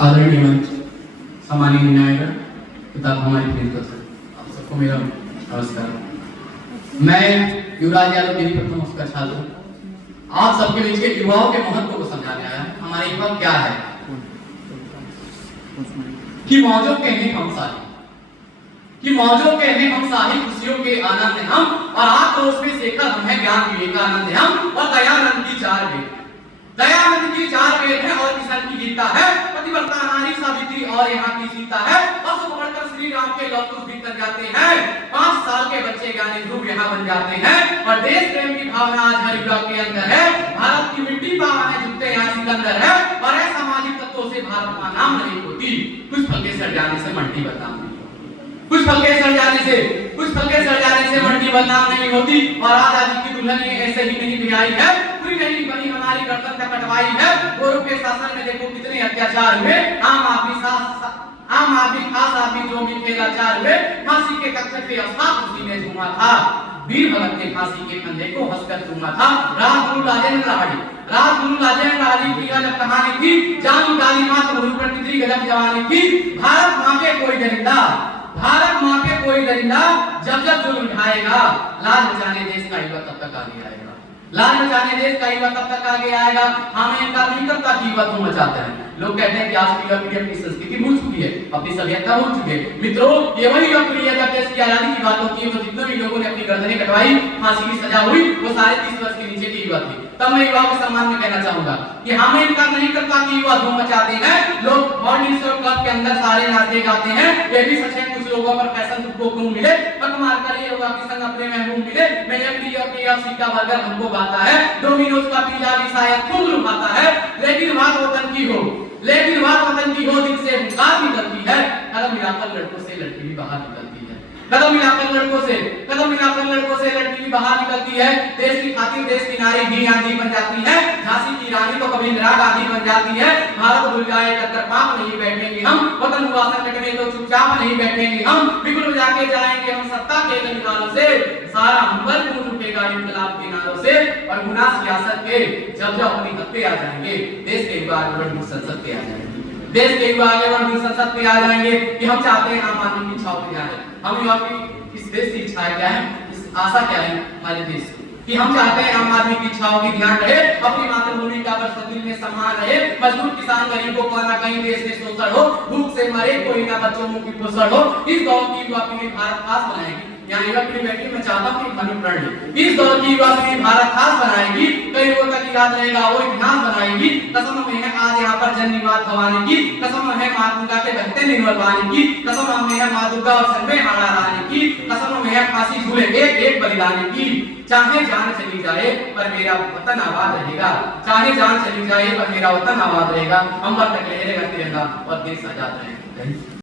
आदरणीय मंच, सम्मानीय न्यायाधीश तथा हमारी प्रियंका, आप सबको मेरा नमस्कार। मैं युवराज यादव के प्रथम वर्ष का छात्र आप सबके बीच के युवाओं के महत्व को समझाने आया। हमारा युवा क्या है कि मौजों के हैं हम साही, कि मौजों के हैं हम साही, खुशियों के आनंद हम, और आक्रोश में शेखर हम है, ज्ञान विवेकानंद हम, और दयानंद की चार वेद, दयानंद की चार वेद है, और किशन की गीता है, पतिव्रता नारी सावित्री और यहाँ की सीता है, और सब बढ़कर श्री राम के लौह कुश भीतर जाते हैं, 5 साल के बच्चे ज्ञानी ध्रुव यहाँ बन जाते हैं, और देश प्रेम की भावना आज हर युवा के अंदर है, भारत की मिट्टी पावन है, झुकते यहाँ सिकंदर है, और ऐसा सामाजिक तत्वों से भारत का नाम नहीं होती, कुछ फल के सड़ जाने से मंडी बदनाम नहीं होती, कुछ फल के सड़ जाने से मंडी बदनाम नहीं होती, और आजादी की दुल्हन ये ऐसे ही नहीं ब्याई है, पूरी नहीं बनी हमारी गर्दन तक कटवाई है, गोरों के शासन में देखो कितने अत्याचार हुए, आम आदमी खास आदमी जो मिलके लाचार हुए, फांसी के तख्ते पे अस्थाप उसी ने झूमा था, वीर भगत ने फांसी के फंदे को हंसकर चूमा था, राजगुरु राजेंद्र लाहारी की गजब कहानी थी, जान डाली मात गुरु पर कितनी गजब जवानी थी, भारत मां के कोई दरिंदा जब जुल्म उठाएगा, लाल बचाने देश का युवा तब तक आगे आएगा, लाल बचाने देश का युवा तब तक आगे आएगा, हमें इनकार नहीं करता कि युवा तुम मचाते हैं। लोग कहते हैं कि आज की युवा पीढ़ी अपनी संस्कृति भूल चुकी है, अपनी सभ्यता भूल चुकी है। मित्रों, ये वही युवा पीढ़ी है जब देश की आजादी की बात होती है तो जितने भी लोगों ने अपनी गर्दनें कटवाई, फांसी की सजा हुई, वो सारे 30 वर्ष के नीचे के युवा थे। तब मैं युवाओं के सम्मान में कहना चाहूंगा कि हमें इनकार नहीं करता कि युवा धूम मचाते हैं, लोग मॉर्निंग शो क्लब के अंदर सारे नाचते गाते हैं, ये भी सच है, कुछ लोगों पर फैशन को क्यों मिले, पक मार कर ये होगा कि संग अपने महबूब मिले, मैं यकड़ी और केएफसी का बर्गर हमको बाता है, डोमिनोज का पिज्जा भी शायद खुद लुभाता है, लेकिन बात वतन की हो, दिल से हुंकार निकलती है, कदम मिलाकर लड़कों से लड़की भी बाहर निकलती है, कदम मिलाकर लड़कों से लड़की भी बाहर निकलती है, देश की खातिर देश की नारी भी आंधी बन जाती है, झांसी की रानी तो कभी इंदिरा गांधी बन जाती है, भारत भूल जाए टक्कर पाप नहीं बैठेंगे हम, वतन हुआसन कटने तो चुपचाप नहीं बैठेंगे हम, बिगुल बजा के जाएंगे हम सत्ता के गलियारों से, सारा मुगल गूंज उठेगा इंकलाब के नारों से, और गुना सियासत के जब अपनी हद पे आ जाएंगे, देश के युवा आगे संसद पे आ जाएंगे, देश के युवा आगे संसद पे आ जाएंगे, कि हम चाहते हैं आम आदमी की छाव पे जाए, हम युवा की इस देश की इच्छा क्या है, इस आशा क्या है हमारे देश की, कि हम चाहते हैं आम आदमी की छाव की ध्यान रहे, अपनी मातृभूमि का बरसती में सम्मान रहे, मजदूर किसान गरीबों को ना कहीं देश में शोषण हो, भूख से मरे कोई ना बच्चों की पोषण हो, इस दौर की युवा पीढ़ी भारत खास बनाएगी, यहाँ युवा पीढ़ी बैठी मैं चाहता हूँ कि धनी प्रण ले, इस दौर की युवा पीढ़ी भारत खास बनाएगी, कई लोगों तक याद रहेगा वो इतिहास बनाएगी, कसम में है आज यहाँ पर जन्मी मात भवानी की, कसम है मां दुर्गा के बहते निर्मल वाणी की, कसम में है मां दुर्गा और संबे हाड़ा रानी की, कसम में है फांसी झूले एक बलिदानी की, चाहे जान चली जाए पर मेरा वतन आबाद रहेगा, चाहे जान चली जाए पर मेरा वतन आबाद रहेगा, अंबर तक लहरेगा तिरंगा और देश आजाद रहेगा।